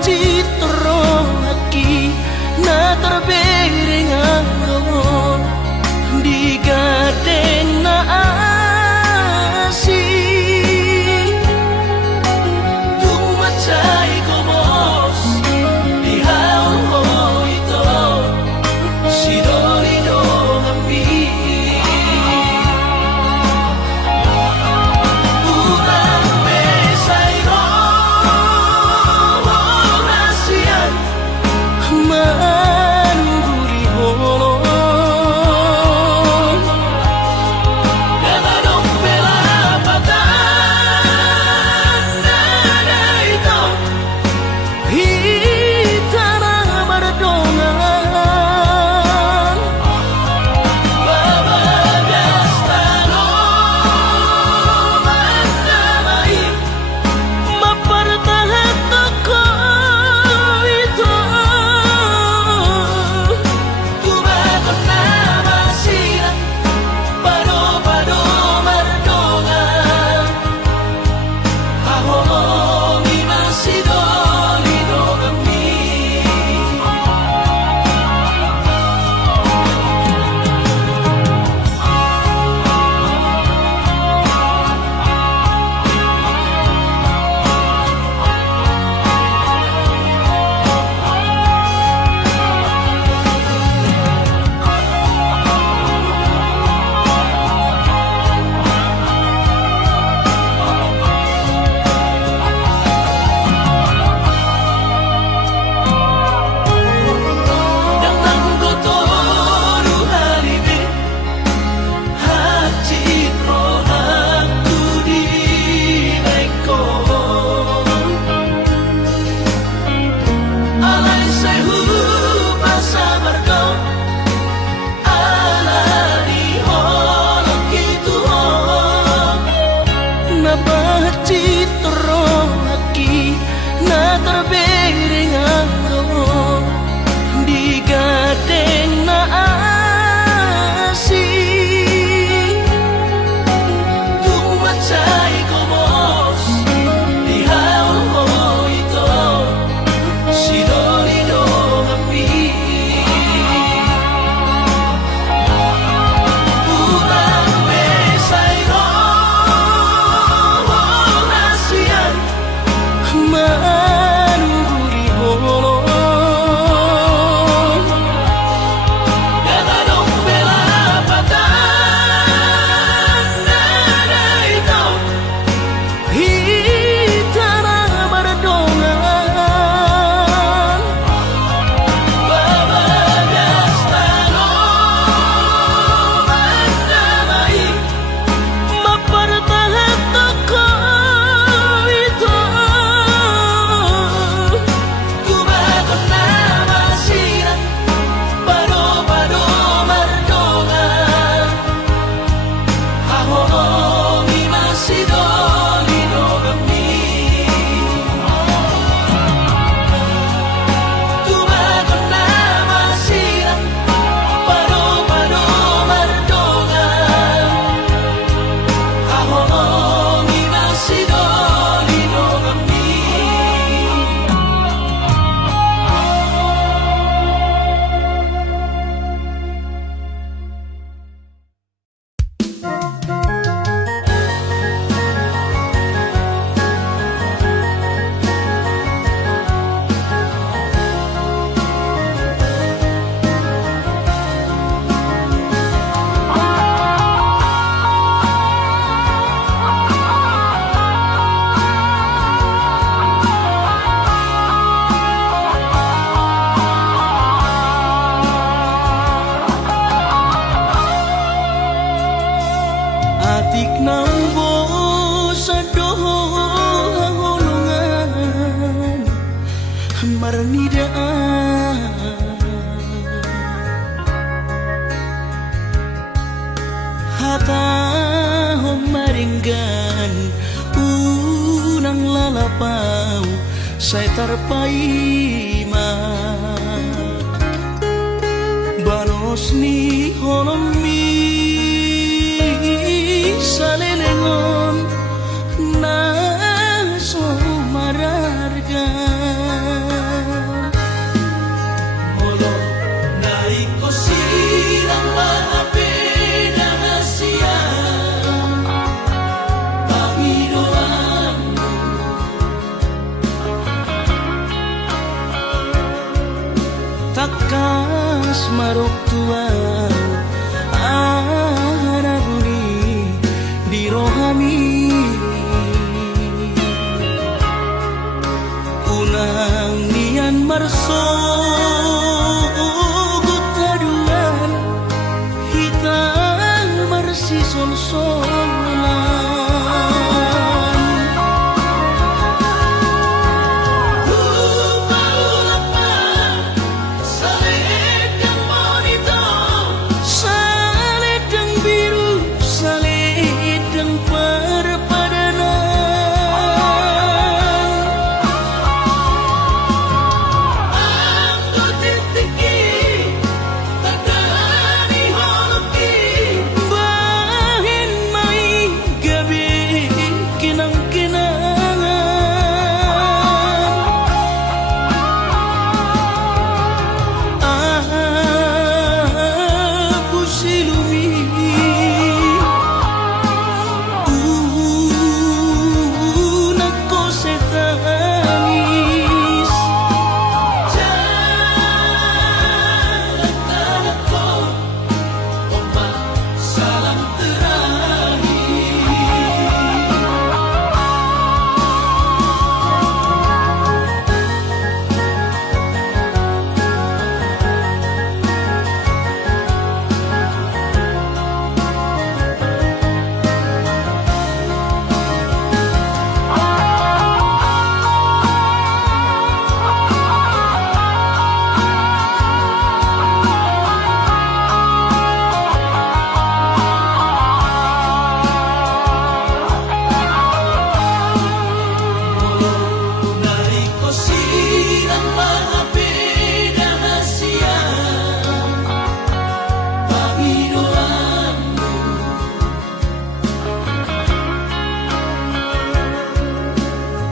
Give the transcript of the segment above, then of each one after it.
citro lagi na terbering anggo di gadena asih tumacay ko bos di haul ito si Dorino kami urang besayro rasian manuri holong Ganadong pelapatan nada ito hitana berdongan babagas tanong mandamay mapartahat ako ito tumagot na masira pado-pado mardongan hahomi masidolino kami Datang kotoru halibi hak citro hakku di baikon alay sehu pasabar kau ala di holong gitu nabah citro lagi na terbering anggo di gadena asih tumacay ko bos di haul ito si Dorino kami urang besayro rasian manuri holong Ganadong pelapatan nada ito hitana berdongan babagas tanong mandamay mapartahat ako ito tumagot na masira pado-pado mardongan hahomi masidolino kami tumagot na masira pado-pado mardongan hahomi masidolino kami atik nambo sa dohol hangolongan marnidaan hata maringgan unang lalapaw say tarpaima banos ni holomi salelengon na so marargan marok tua anaguni di rohami unang nian marso gutaduan hitang marsi sol-solan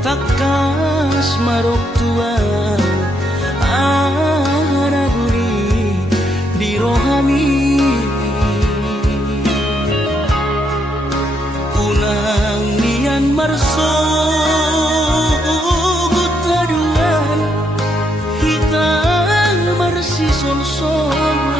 takas marok tua anaguni di rohami unang nian marso gutaduan hitang marsi sol-solan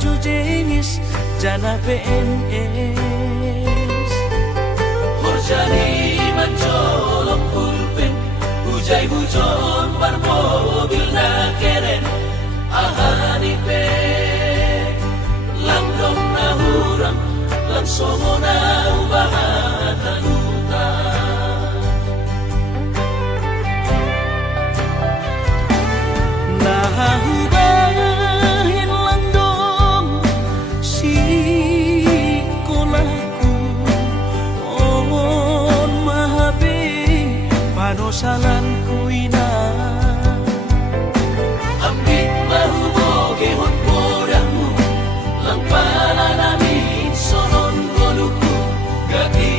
baju jenis jana PNS. Horjani mancolok pulpen, hujai hujon bar mobil na keren. Ahani pe, langdong na hurang, langsongo na ubahatan utang. Nahubahin lang dong si kolaku on mahabi panosalan ko ina. Ambit mahuboge hon podahmu, lang pala namin sonon goluku, gati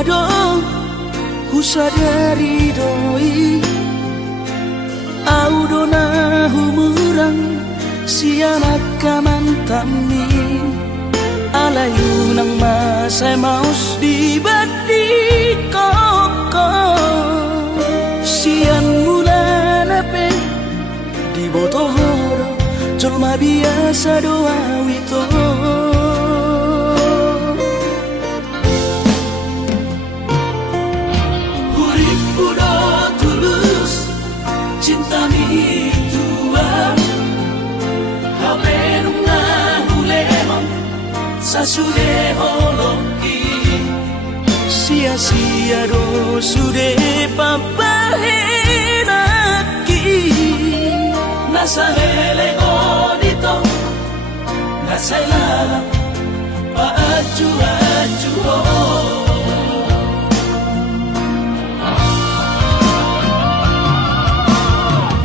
Ado husadari doi Audona humurang sianak kamantami Alayu nang masay maus di badi koko Sian mula nape di botohoro Jolma biasa doa wito Hurip udo tulus cinta mi tua Hape nunga hulehon sasude holoki Sia-sia do sude papahenaki Nasa hele odito Nasa ilalang paaju-aju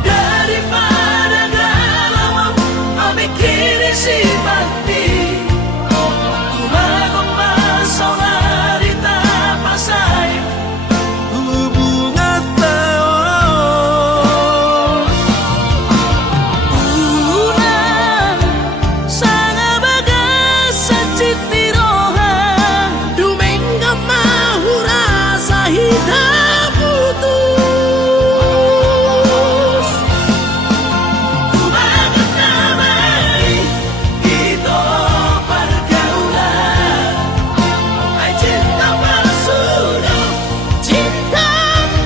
Daripada galau Amikiri si mati Tumagong masaw na rita pasay hubungan tao Una sana bagas sa ni roha Dumenga mahura sa hitam putus Tumagat damay Ito pergaulan Ay cinta palsu Cinta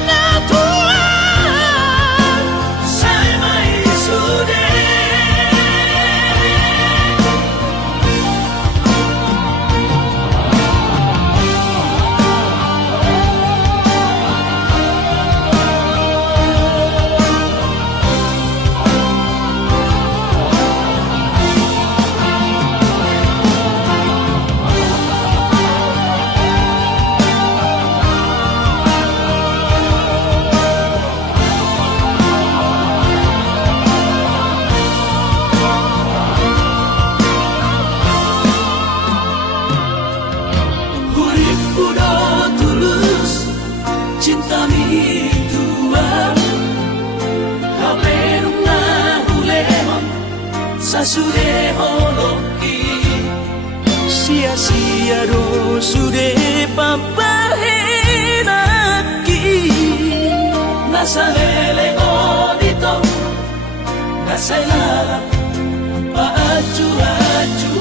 na tuan Say may sude Hurip udo tulus cinta mi tua Hape nunga hulehon sasude holoki Sia-sia do sude papahenaki Nasa hele odito Nasa ilalang paaju-aju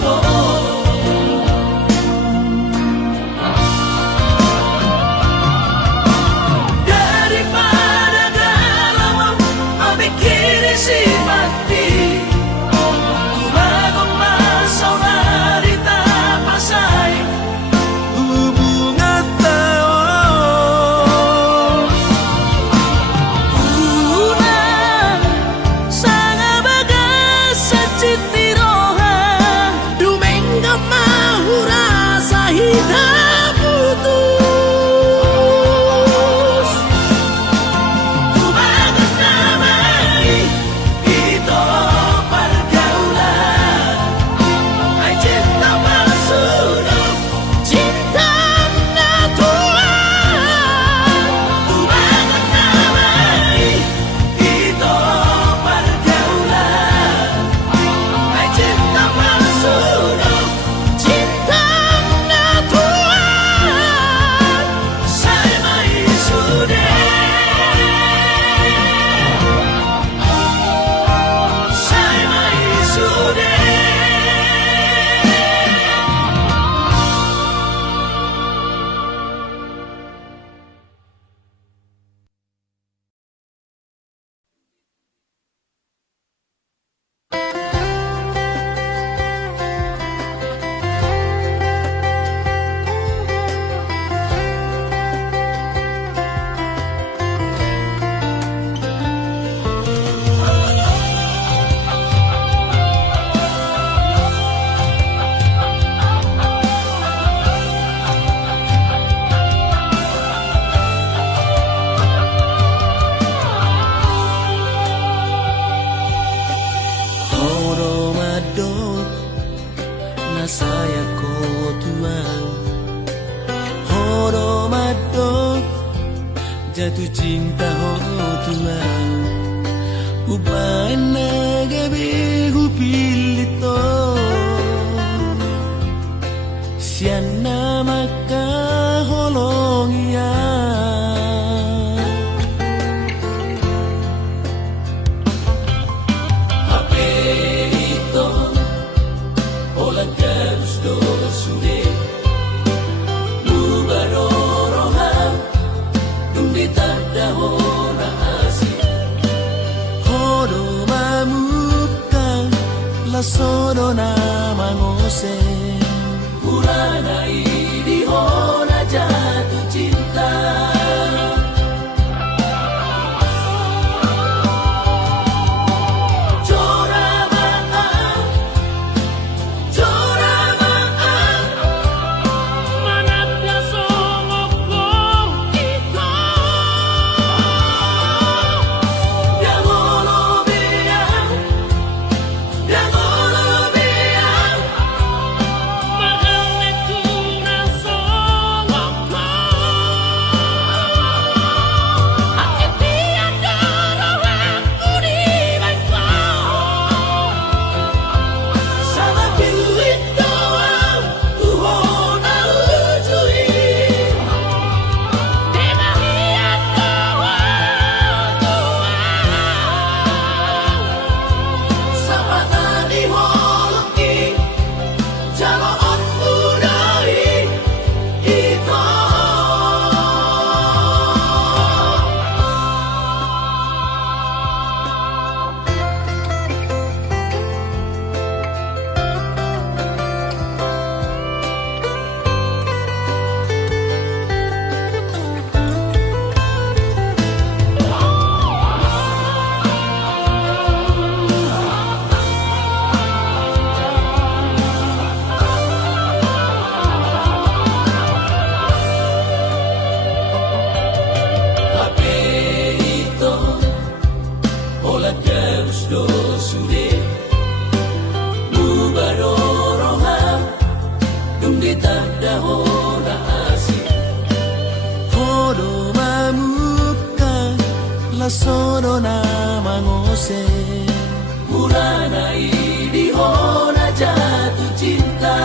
Daripada galau Amikiri si mati Tumagong masaw na rita pasay hubungan tao Una sana bagas jatuh cinta ho Tuhan Ubana gabe hupilito Siana maka holongia Hape ito Olang kabus do sude Nubarorohan Dumdi tanda hona asi Hodo mamuka Lasodo na mangose Urana di hona jatuh cinta Do sude Nubarorohan Dumdi tanda hona asi Hodo mamuka Lasodo na mangose Urana di hona jatuh cinta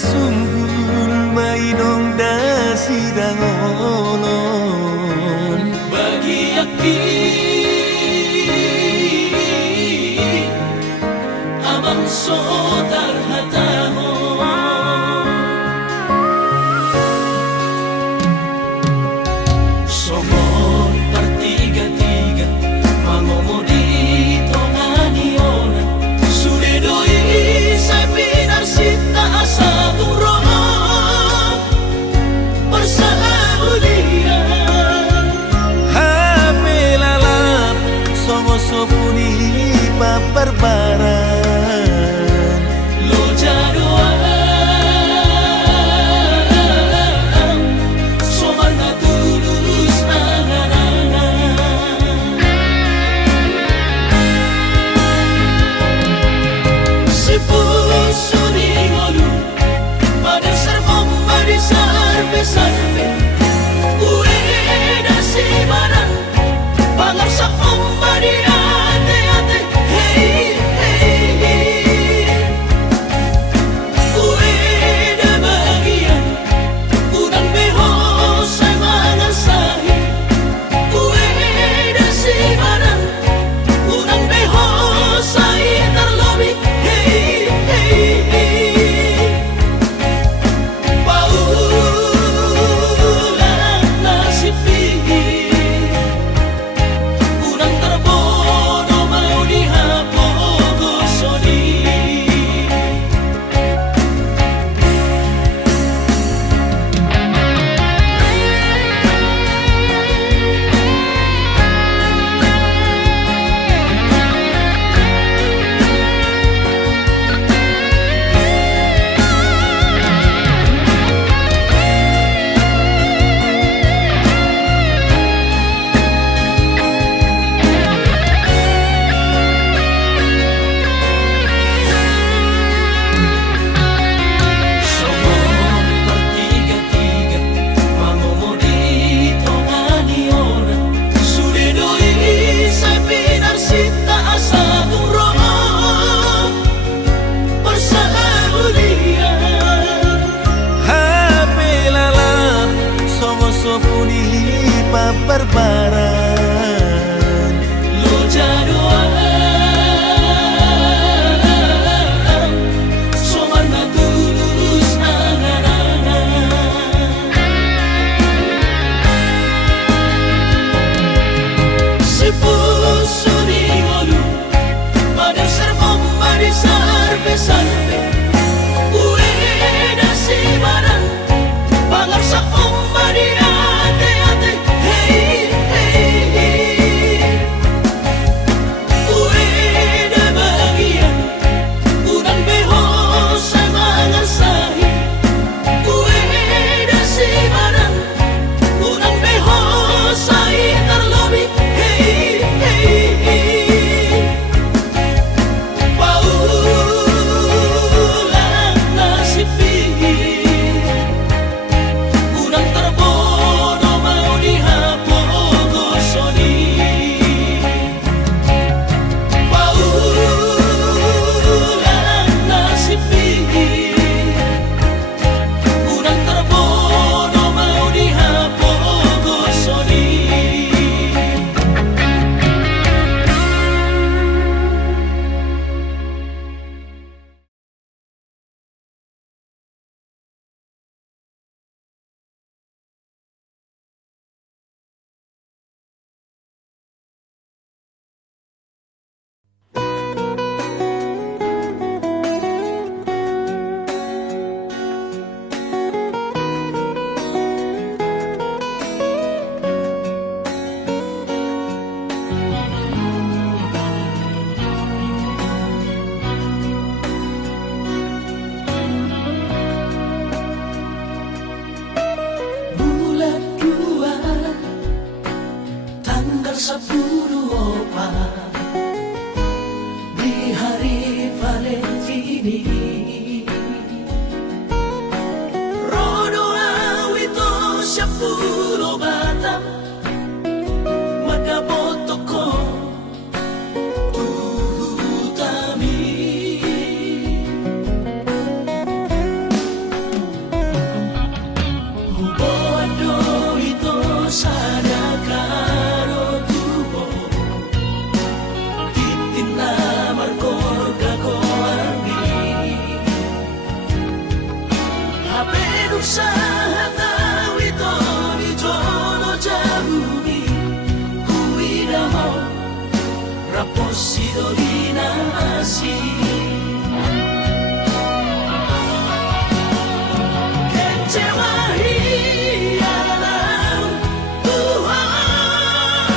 sunggul mainong dasidang olon bagi aki amang sotar hataho somon partiga-tiga mangomodi tongani-ona suredoi sai pinarsita asa turong persaulian hapelalap songoso puni paperbaran lo jadoan soman na tulus angan-angan si puso ni ngolu pada sermom pada sarpe-sarpe ueda si barang pangarsa ombadi ate-ate hey hey ueda bagian udang beho say mangasahi ueda si barang udang beho say terlobi hey hey paulang nasipi udang terbono mau dihapogosoni somon partiga-tiga mangomodi tongani-ona suredoi sai pinarsita asa turong persaulian hapelalap songoso puni paperbaran lo jadoan soman na tulus angan-angan si puso ni ngolu pada sermom pada sarpe-sarpe ueda si barang pangarsa ombadi ate-ate hey hey ueda bagian udang beho say mangasahi ueda si barang udang beho say terlobi hey hey paulang nasipi udang terbono mau dihapogosoni paulang nasipi udang terbono mau dihapogosoni bulan 2 tanggal 10 di hari Valentini rodo awito siya puro bata magkaboto ko tuhutami Berusaha tahu itu di jono jamuni Kuida mau raposi dolina asi Kecewa hialah Tuhan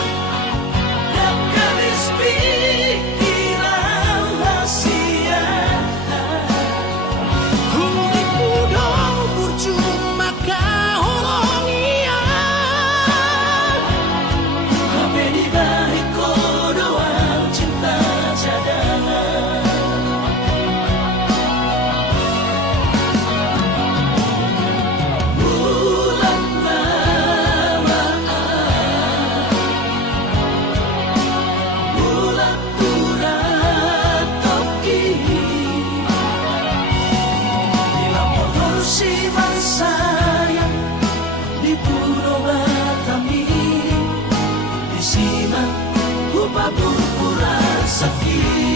yang habis pikiran rahasia Kulit muda bercuma kau ia Sampai di balik doang cinta cadangan Bulan lamaan Bulan turat toki Bila motor si sayang di Pulau Batami di Siman upah pura sakit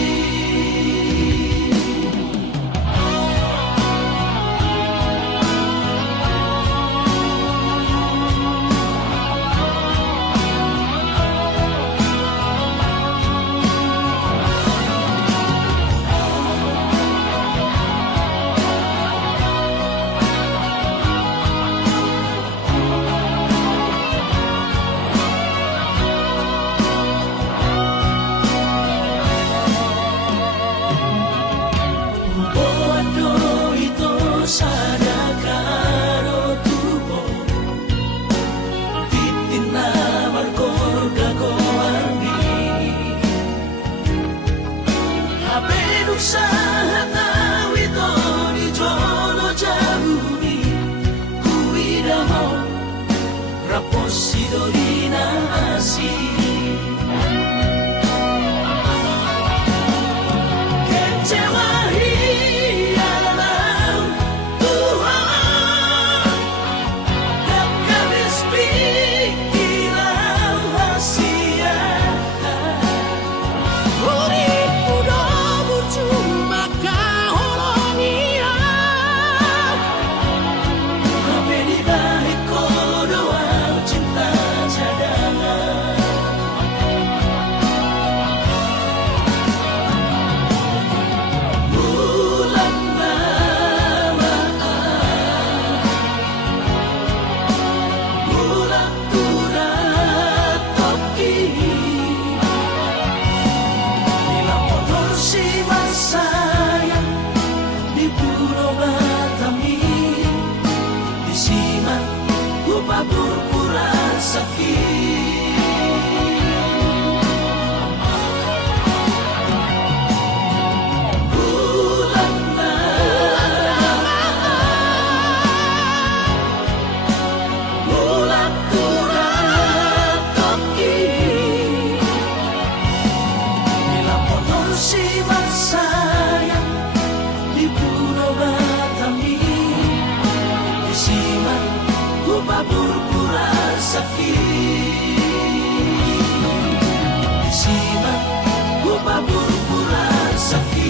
Bodo itu sadakaro tubo Titina markorga goarni Habe usaha tahu itu di jono jamuni Kuida mau raposi dolina asi Kecewa hialah Tuhan yang habis pikiran rahasia Urip muda bercuma kau ia Sampai di balik doang cinta cadangan Bulan lamaan Bulan turat toki Bila motor si sayang di Pulau Batami di Siman upah pura sakit Bulan lamaan Bulan turat toki Bila motor si sayang di Pulau Batami di Siman upah pura sakit di Siman upah pura sakit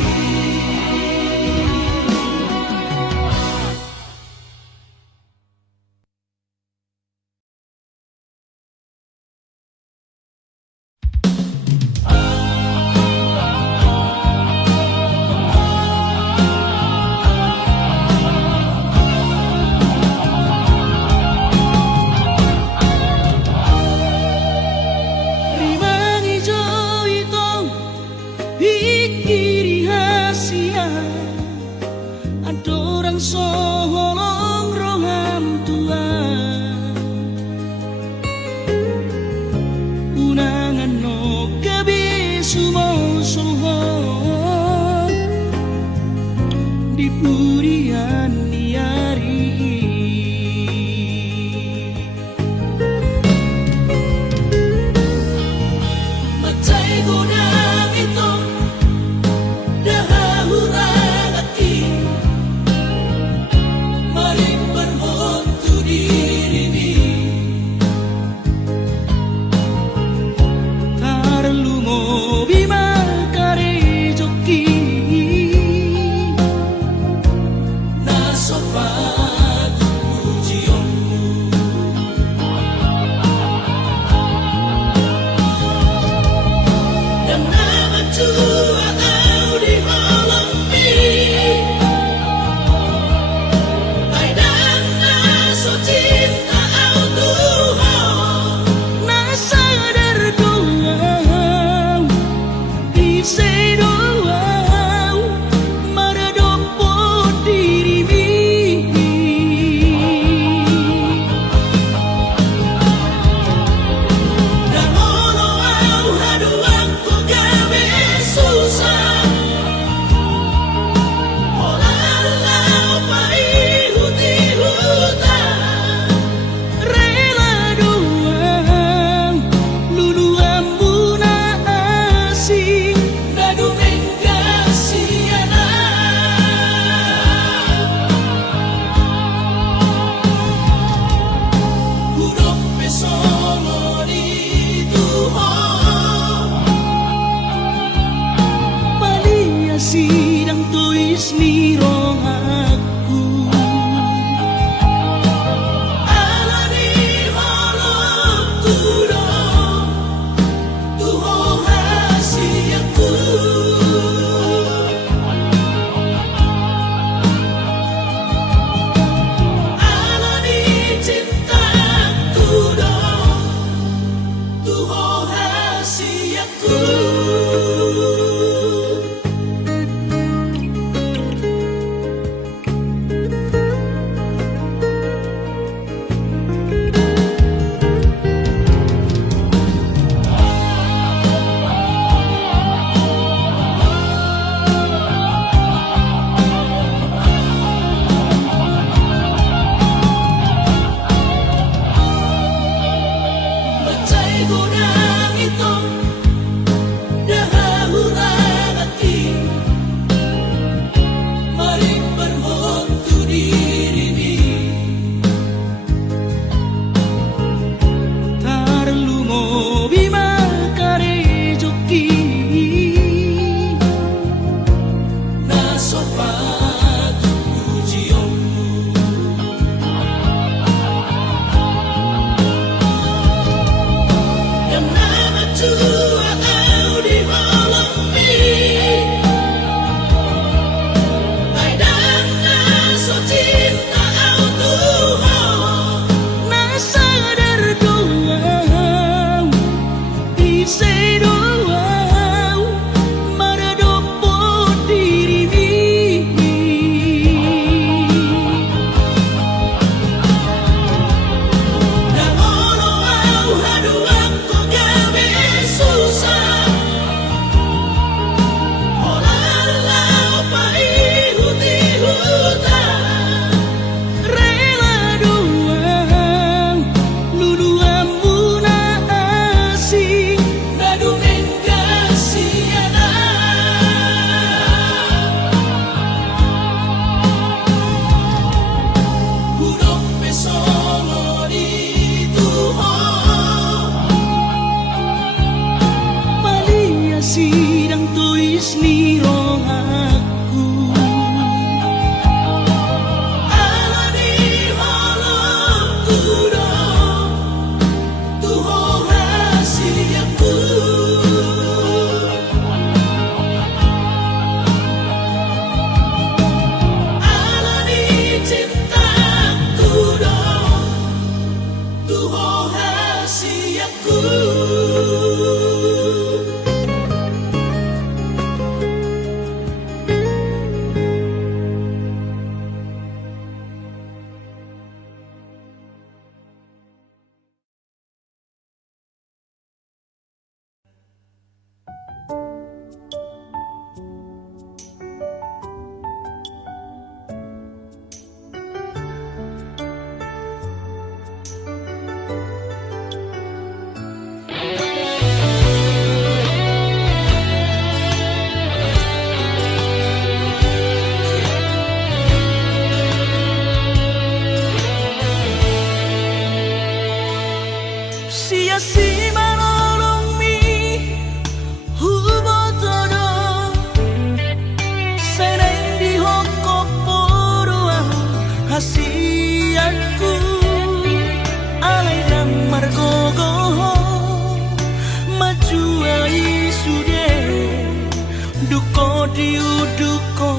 duko diuduko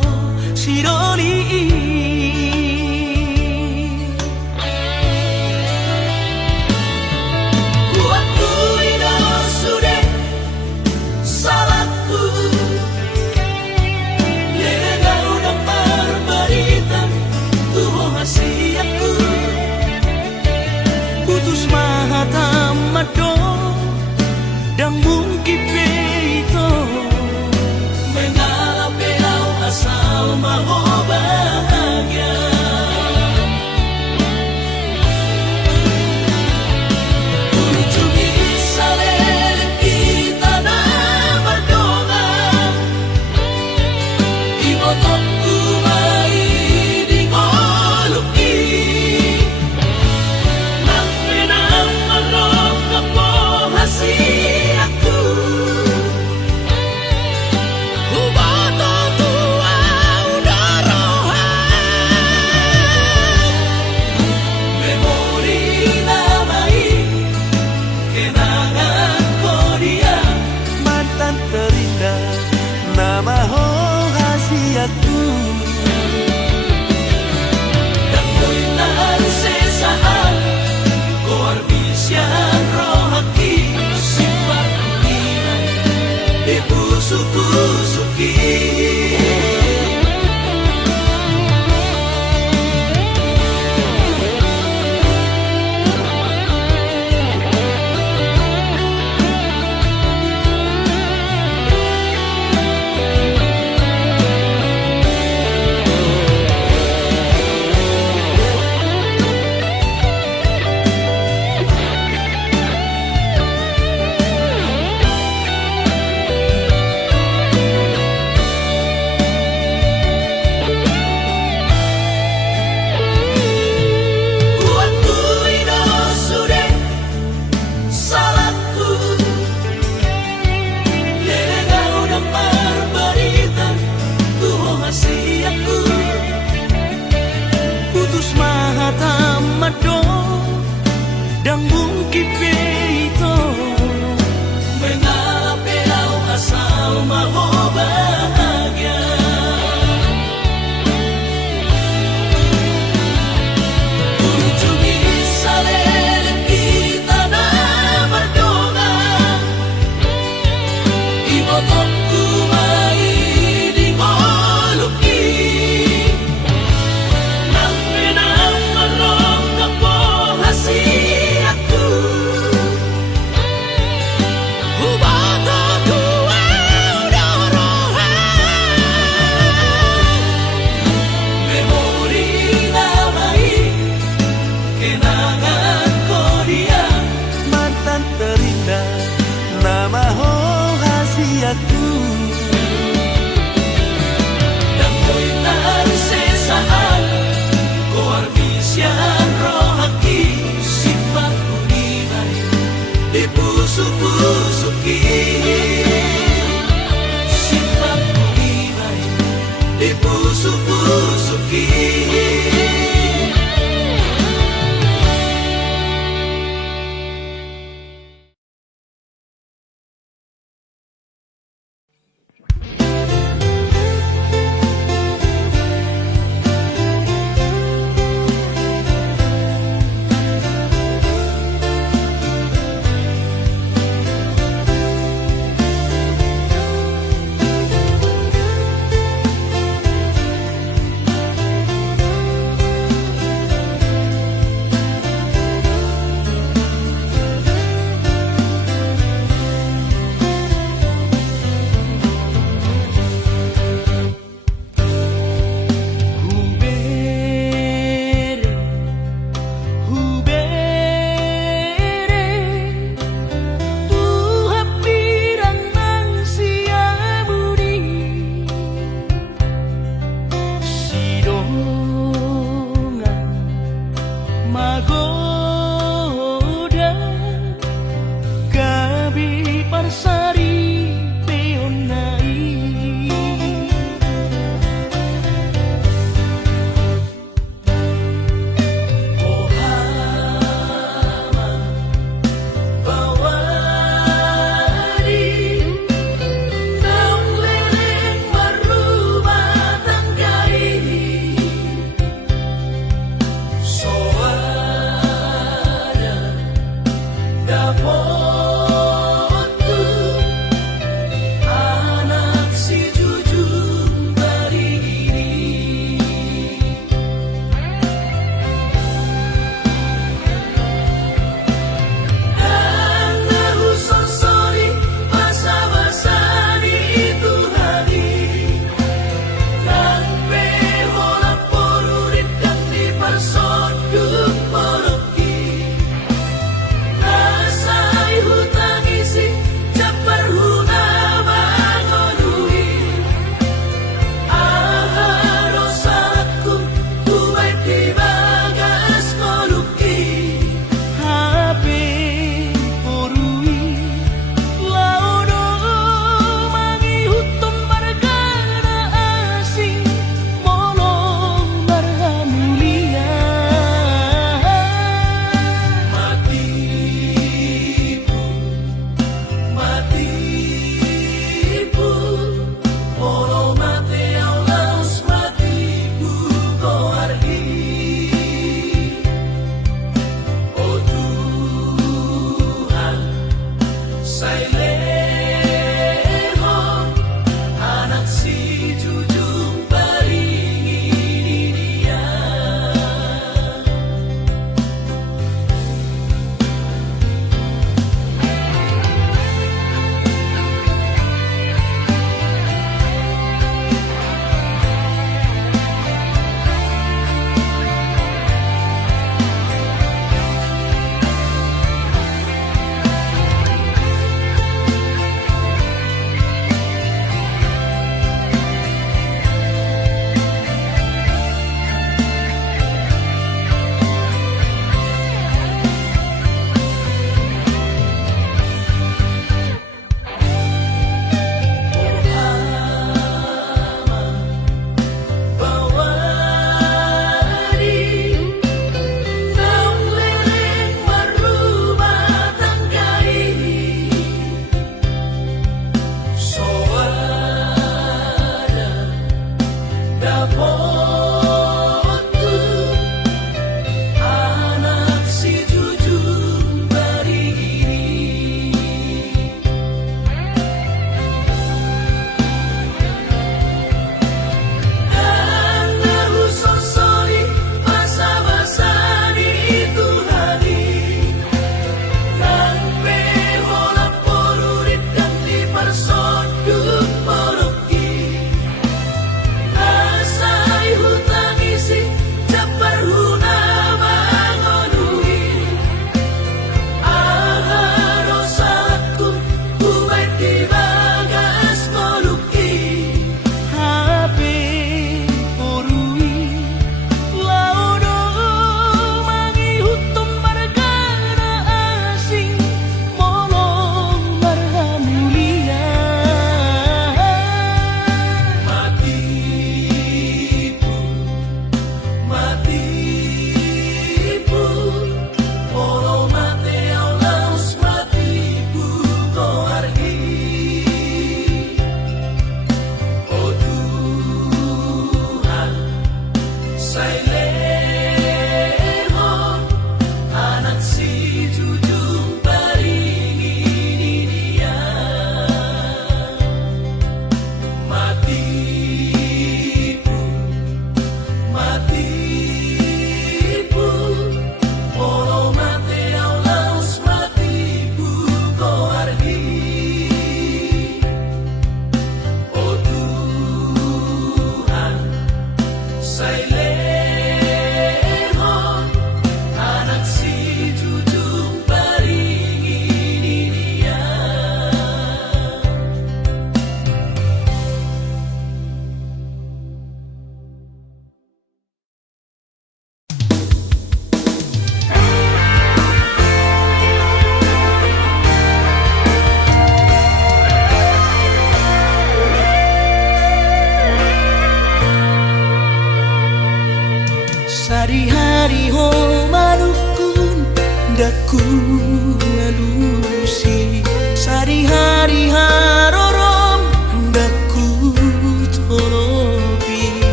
shironi Buatku ino sudah salahku Lega udah berberitan Tuho hasiaku putus mahatamado dan mungkin itu Mengalah belau asal mau bahagia Kunjungi salele kita na berdoa Imotoku mai di ngoluki Nang penang marok kapo hasiaku Hubato tua udaroha Memori namai kenangan kodia mantan terindah nama hasiatku Dan kuitan sesaat Koar bisian rohaki Simpan nilai Di busuk-busuki Buatku ino sudah salahku Lega udah berberitan Tuho hasiaku putus mahatamado dan mungkin itu Mengalah belau asal mau bahagia Kunjungi salele kita na berdoa Imotoku mai di ngoluki Nang penang marok kapo hasiaku Hubato tua udaroha Memori namai kenangan kodia mantan terindah nama hasiatku Dan kuitan sesaat Koar bisian rohaki Simpan nilai Di busuk-busuki Simpan nilai Di busuk-busuki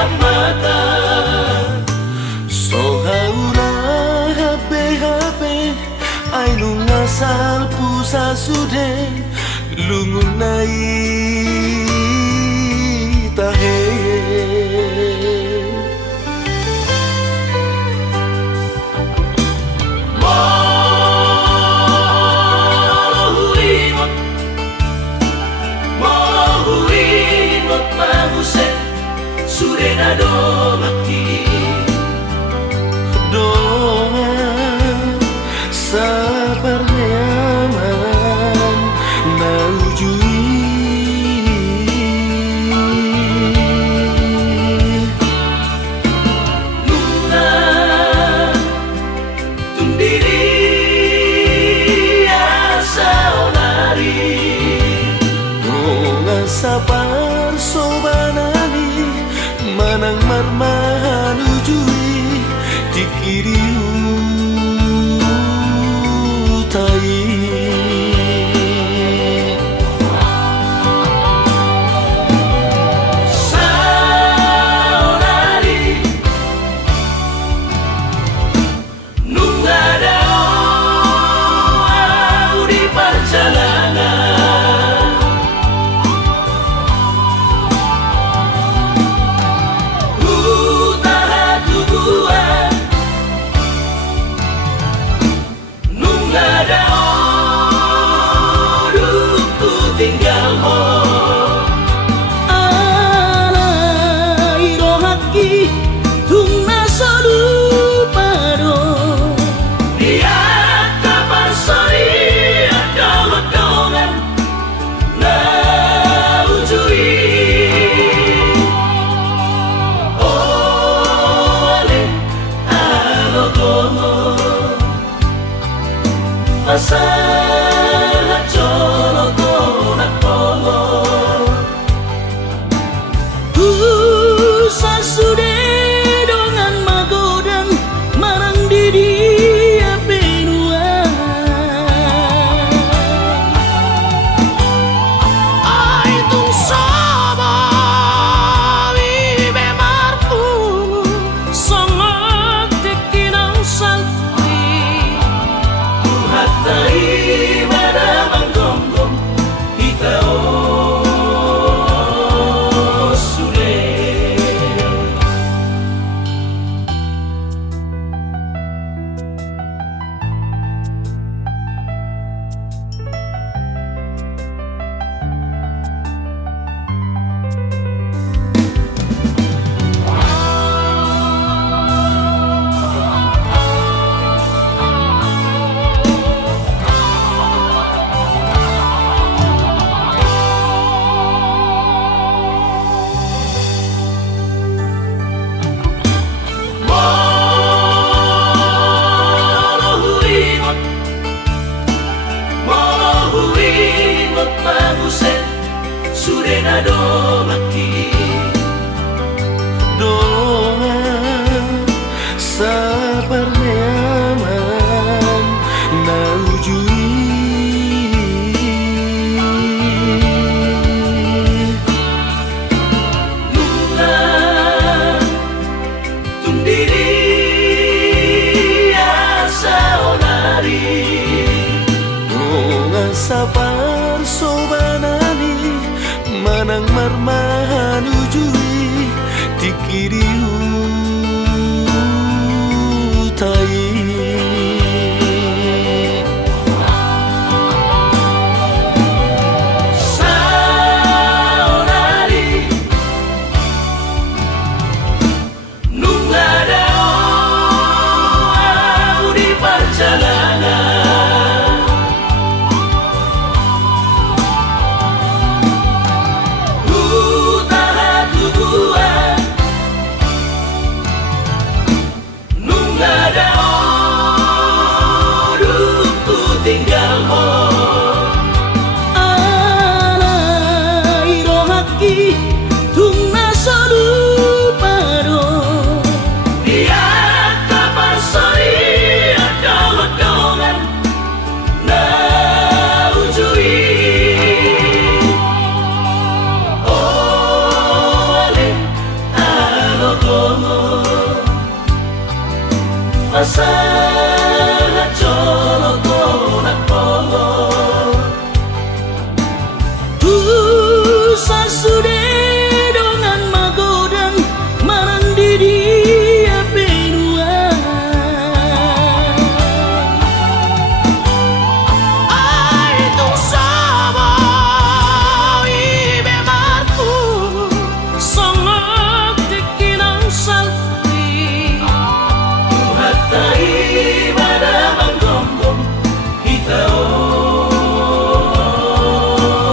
pejam mata. Sohaura habe ai lungasal pusa sude lungun nai tahe. Surenado maki Doa sabar nyaman naujui Nuna tundiri asa onari Doa sabar sobanani manang marmahan ujui dikiriu tai. Saonari nungadao di perjalanan tinggal mo Alai rohaki tungna salupado lihat kabar sori ada hodongan na ujui ole alogomo masa sude dengan magodan marang didi benua ai tung saba vive marpu sangat tekinang salti hatai pada manggonggong kita Surenado maki doa sabar nyaman naujui Nuna tundiri asa onari doa sabar sobanani manang marmahan ujui dikiriu tai. Saonari nungadao di perjalanan pasaha jolo tolak pohon Tusa sude dengan magodan marandi dia benua Ai tung sama ibe marku Songok tikinang salti Hatai pada manggombong kita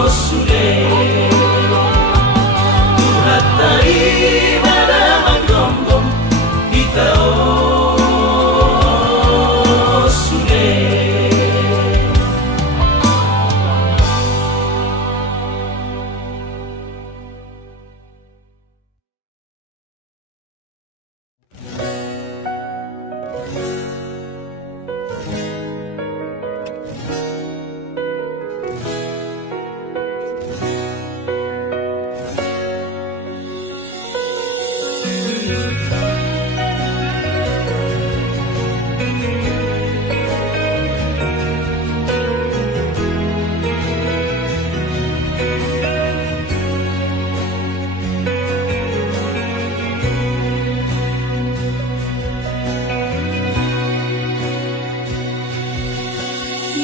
sude Hatai pada manggombong kita sude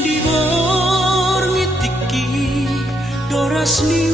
Di bor mitiki doras ni